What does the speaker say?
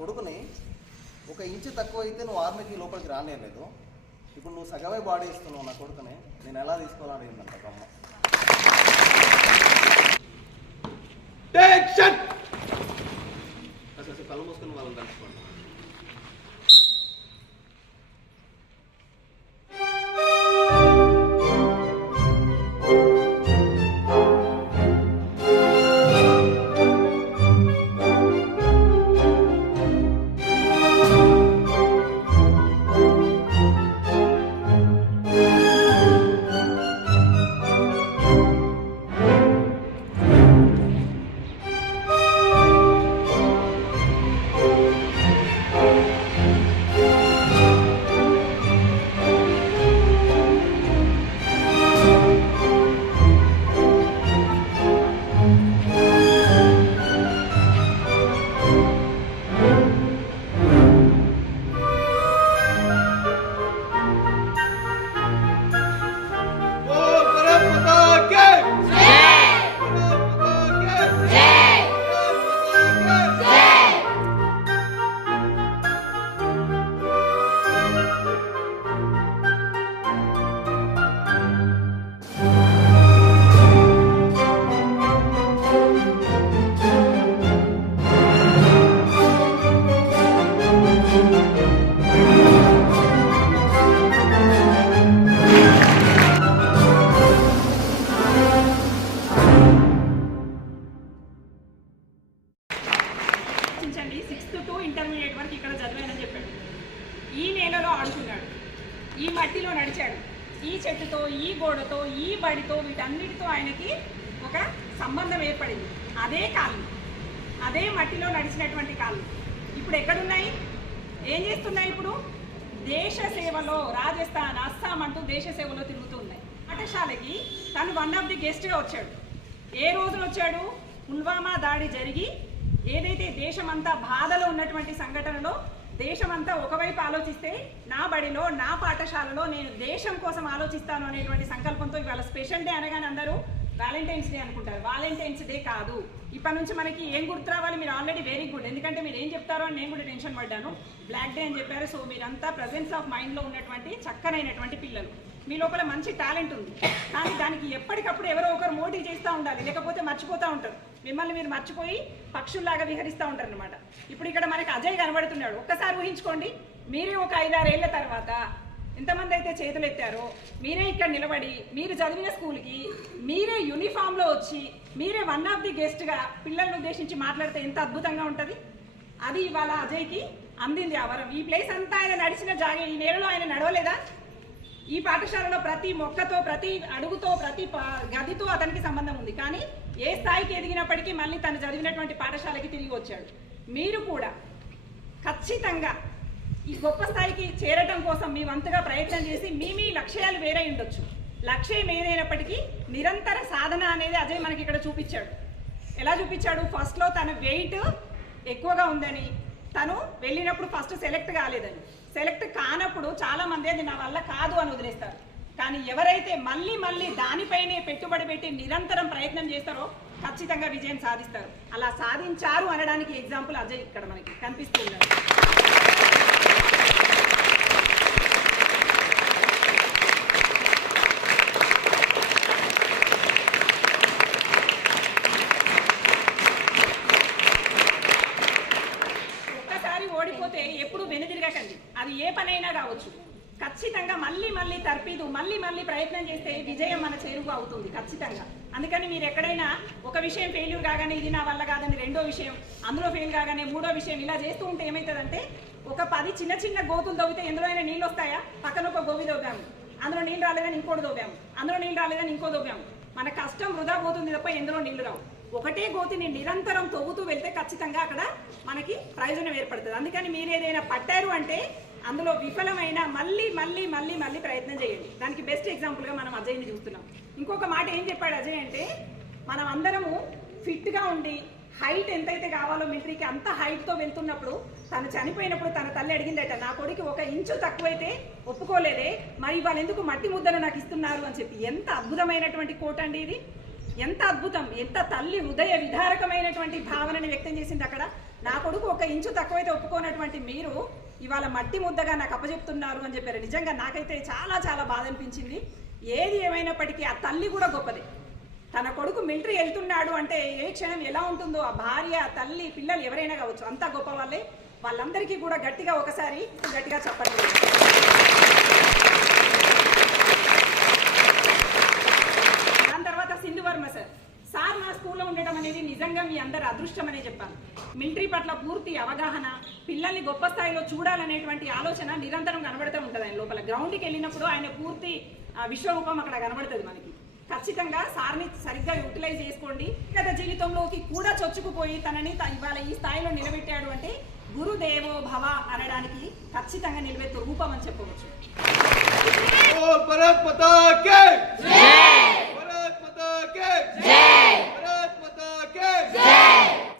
కొడుకుని 1 ఇంచు తక్కువ అయితే నువ్వు ఆర్మీకి లోపలికి రానేలేదు. ఇప్పుడు నువ్వు సగమే బాడీ ఇస్తున్నావు నా కొడుకుని, నేను ఎలా తీసుకోవాలని అడిగిందంట ఒక అమ్మ. అసలు కళ్ళు మూసుకుని వాళ్ళని కలుసుకోండి. ఈ నేలలో ఆడుకున్నాడు, ఈ మట్టిలో నడిచాడు, ఈ చెట్టుతో, ఈ గోడతో, ఈ బడితో, వీటన్నిటితో ఆయనకి ఒక సంబంధం ఏర్పడింది. అదే కాళ్ళు, అదే మట్టిలో నడిచినటువంటి కాళ్ళు ఇప్పుడు ఎక్కడున్నాయి, ఏం చేస్తున్నాయి? ఇప్పుడు దేశ సేవలో రాజస్థాన్, అస్సాం అంటూ దేశ సేవలో తిరుగుతున్నాయి. పాఠశాలకి తను వన్ ఆఫ్ ది గెస్ట్గా వచ్చాడు. ఏ రోజున వచ్చాడు? పుల్వామా దాడి జరిగి ఏదైతే దేశమంతా బాధలో ఉన్నటువంటి సంఘటనలో దేశమంతా ఒకవైపు ఆలోచిస్తే నా బడిలో, నా పాఠశాలలో నేను దేశం కోసం ఆలోచిస్తాను అనేటువంటి సంకల్పంతో ఇవాళ స్పెషల్ డే అనగానే అందరూ వ్యాలంటైన్స్ డే అనుకుంటారు. వ్యాలంటైన్స్ డే కాదు. ఇప్పటి నుంచి మనకి ఏం గుర్తు రావాలి? మీరు ఆల్రెడీ వెరీ గుడ్, ఎందుకంటే మీరు ఏం చెప్తారో అని నేను కూడా టెన్షన్ పడ్డాను. బ్లాక్ డే అని చెప్పారు. సో మీరంతా ప్రజెన్స్ ఆఫ్ మైండ్లో ఉన్నటువంటి చక్కనైనటువంటి పిల్లలు. మీ లోపల మంచి టాలెంట్ ఉంది, కానీ దానికి ఎప్పటికప్పుడు ఎవరో ఒకరు మోటివ్ చేస్తూ ఉండాలి, లేకపోతే మర్చిపోతూ ఉంటారు. మిమ్మల్ని మీరు మర్చిపోయి పక్షుల్లాగా విహరిస్తూ ఉంటారు అనమాట. ఇప్పుడు ఇక్కడ మనకి అజయ్ కనబడుతున్నాడు. ఒక్కసారి ఊహించుకోండి, మీరే ఒక 5-6 ఏళ్ల తర్వాత ఎంతమంది అయితే చేతులు ఎత్తారో మీరే ఇక్కడ నిలబడి మీరు చదివిన స్కూల్కి మీరే యూనిఫామ్లో వచ్చి మీరే వన్ ఆఫ్ ది గెస్ట్గా పిల్లల్ని ఉద్దేశించి మాట్లాడితే ఎంత అద్భుతంగా ఉంటుంది. అది ఇవాళ అజయ్కి అందింది ఆ వరం. ఈ ప్లేస్ అంతా ఆయన నడిచిన జాగే, ఈ నేలలో ఆయన నడవలేదా? ఈ పాఠశాలలో ప్రతి మొక్కతో, ప్రతి అడుగుతో, ప్రతి గదితో అతనికి సంబంధం ఉంది. కానీ ఏ స్థాయికి ఎదిగినప్పటికీ మళ్ళీ తను చదివినటువంటి పాఠశాలకి తిరిగి వచ్చాడు. మీరు కూడా ఖచ్చితంగా ఈ గొప్ప స్థాయికి చేరటం కోసం మీ వంతుగా ప్రయత్నం చేసి మీ లక్ష్యాలు వేరే ఉండొచ్చు. లక్ష్యం ఏదైనప్పటికీ నిరంతర సాధన అనేది అజయ్ మనకి ఇక్కడ చూపించాడు. ఎలా చూపించాడు? ఫస్ట్లో తన వెయిట్ ఎక్కువగా ఉందని, తను వెళ్ళినప్పుడు ఫస్ట్ సెలెక్ట్ కాలేదని, సెలెక్ట్ కానప్పుడు చాలామంది అది నా వల్ల కాదు అని వదిలేస్తారు. కానీ ఎవరైతే మళ్ళీ మళ్ళీ దానిపైనే పెట్టుబడి పెట్టి నిరంతరం ప్రయత్నం చేస్తారో ఖచ్చితంగా విజయం సాధిస్తారు. అలా సాధించారు అనడానికి ఎగ్జాంపుల్ అజయ్ ఇక్కడ మనకి కనిపిస్తున్నారు. ఒక్కసారి ఓడిపోతే ఎప్పుడు వెనుదిరగకండి. అది ఏ పనైనా కావచ్చు. ఖచ్చితంగా మళ్ళీ మళ్ళీ తర్పీదు, మళ్ళీ మళ్ళీ ప్రయత్నం చేస్తే విజయం మన చేరువు అవుతుంది ఖచ్చితంగా. అందుకని మీరు ఎక్కడైనా ఒక విషయం ఫెయిల్యూర్ కాగానే ఇది నా వల్ల కాదని రెండో విషయం, అందులో ఫెయిల్ కాగానే మూడో విషయం, ఇలా చేస్తూ ఉంటే ఏమవుతుందంటే ఒక 10 చిన్న చిన్న గోతులు దవ్వితే ఎందులో అయినా నీళ్ళు వస్తాయా? పక్కన ఒక గోవి దవ్వాము, అందులో నీళ్ళు రాలేదని ఇంకోటి దవ్వాము, అందులో నీళ్ళు రాలేదని ఇంకో దవ్వాము. మన కష్టం వృధా పోతుంది తప్ప ఎందులో నీళ్లు రావు. ఒకటే గోతిని నిరంతరం తవ్వుతూ వెళ్తే ఖచ్చితంగా అక్కడ మనకి ప్రయోజనం ఏర్పడుతుంది. అందుకని మీరు ఏదైనా పట్టారు అంటే అందులో విఫలమైన మళ్ళీ మళ్ళీ మళ్ళీ మళ్ళీ ప్రయత్నం చేయండి. దానికి బెస్ట్ ఎగ్జాంపుల్గా మనం అజయ్ని చూస్తున్నాం. ఇంకొక మాట ఏం చెప్పాడు అజయ్ అంటే, మనం అందరము ఫిట్గా ఉండి హైట్ ఎంతైతే కావాలో మిలిటరీకి అంత హైట్తో వెళ్తున్నప్పుడు తను చనిపోయినప్పుడు తన తల్లి అడిగిందట, నా కొడుకు 1 ఇంచు తక్కువైతే ఒప్పుకోలేదే, మరి వాళ్ళు ఎందుకు మట్టి ముద్దను నాకు ఇస్తున్నారు అని చెప్పి. ఎంత అద్భుతమైనటువంటి కోట్ అండి ఇది! ఎంత అద్భుతం! ఎంత తల్లి హృదయ విదారకమైనటువంటి భావనని వ్యక్తం చేసింది అక్కడ. నా కొడుకు 1 ఇంచు తక్కువైతే ఒప్పుకోనటువంటి మీరు ఇవాళ మట్టి ముద్దగా నాకు అప్పచెప్తున్నారు అని చెప్పారు. నిజంగా నాకైతే చాలా చాలా బాధ అనిపించింది. ఏది ఏమైనప్పటికీ ఆ తల్లి కూడా గొప్పదే. తన కొడుకు మిలిటరీ వెళ్తున్నాడు అంటే ఏ క్షణం ఎలా ఉంటుందో ఆ భార్య, తల్లి, పిల్లలు ఎవరైనా కావచ్చు, అంతా గొప్ప వాళ్ళే. వాళ్ళందరికీ కూడా గట్టిగా ఒకసారి గట్టిగా చెప్పండి. దాని తర్వాత సింధు వర్మ సార్ నా స్కూల్లో ఉండటం అనేది నిజంగా మీ అందరి అదృష్టం అనే చెప్పాను. మిలిటరీ పట్ల పూర్తి అవగాహన, పిల్లల్ని గొప్ప స్థాయిలో చూడాలనేటువంటి ఆలోచన నిరంతరం కనబడుతూ ఉంటుంది ఆయన లోపల. గ్రౌండ్కి వెళ్ళినప్పుడు ఆయన పూర్తి విశ్వరూపం అక్కడ కనబడుతుంది మనకి. ఖచ్చితంగా సార్ని సరిగ్గా యూటిలైజ్ చేసుకోండి. గత జీవితంలోకి కూడా చొచ్చుకుపోయి తనని ఇవాళ ఈ స్థాయిలో నిలబెట్టాడు అంటే గురుదేవో భవ అనడానికి ఖచ్చితంగా నిలబెట్టే రూపం అని చెప్పవచ్చు.